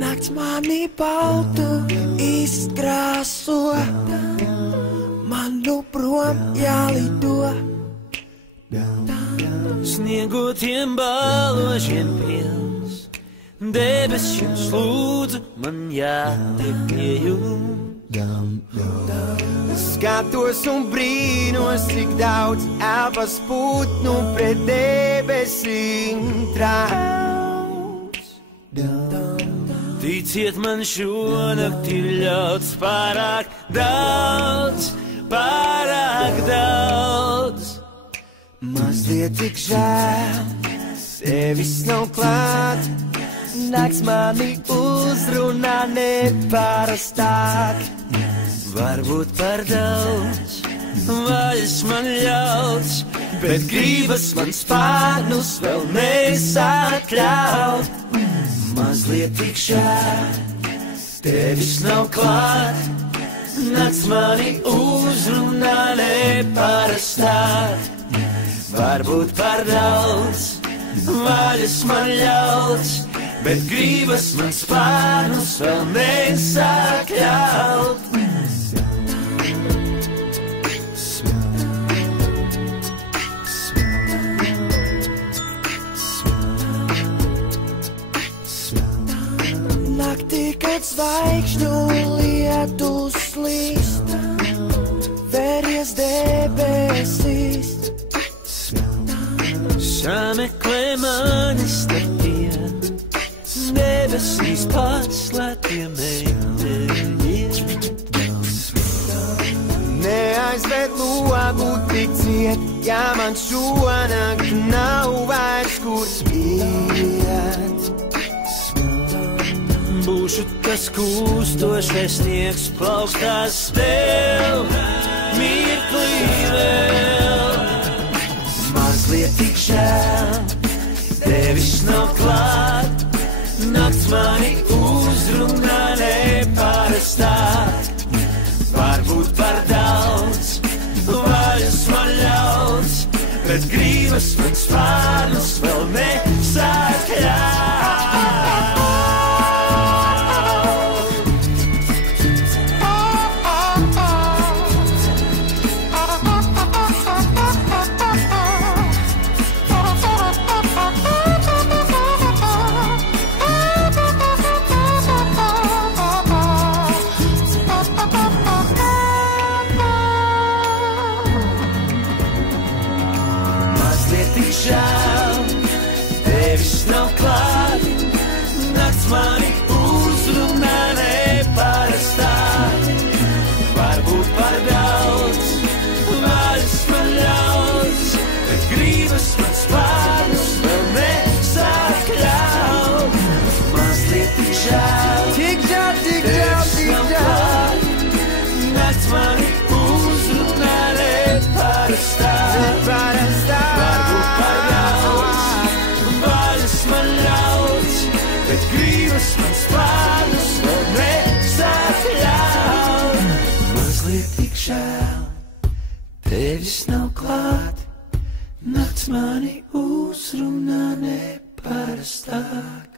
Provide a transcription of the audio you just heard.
Nakts mani pautu izkrāso, man joprojām jālido. Sniegotiem baložiem pilns, debesīs lūdzu, man jātiek pie jums. Skatos un brīnos, cik daudz elpas putnu pret debesīm trauc. Ticiet man, šonakt ir ļauts pārāk daudz, pārāk daudz. Mazliet tik žēl, sevis nav klāt, nakts mani uzrunā neparastāk. Varbūt par daudz, vaļas man ļauts, bet gribas man spārnus vēl nesatļaut. Mazliet tik žēl, tevis nav klāt, nakts mani uzrunā neparastāk. Varbūt par daudz, vaļas man ļauts, bet gribas man spārnus vēl nesatļaut. Naktī, kad zvaigžņu lietus līst, vēries debesīs. Sameklē mani starpiem, debesīs pārslētiem eņģeļiem. Neaizvērt logu tik ciet, ja man šonakt nav vairs kur iet. Būšu tas kūstošais sniegs, plaukstās vēl, mirklī vēl. Mazliet tik žēl, Tevis nav klāt, nakts mani uzrunā neparastāk. Varbūt par daudz, vaļas man ļauts, bet gribas man spārnus vēl nesatļaut. Tevis nav klāt, nakts mani uzrunā neparastāk. Varbūt par daudz, vaļas man ļauts, bet gribas man spārnus vēl nesatļaut. Mazliet tik žēl, tevis nav klāt, nakts mani uzrunā neparastāk. Varbūt par bet gribas man spārnus vēl nesatļaut. Mazliet tik žēl, tevis nav klāt, nakts mani uzrunā neparastāk.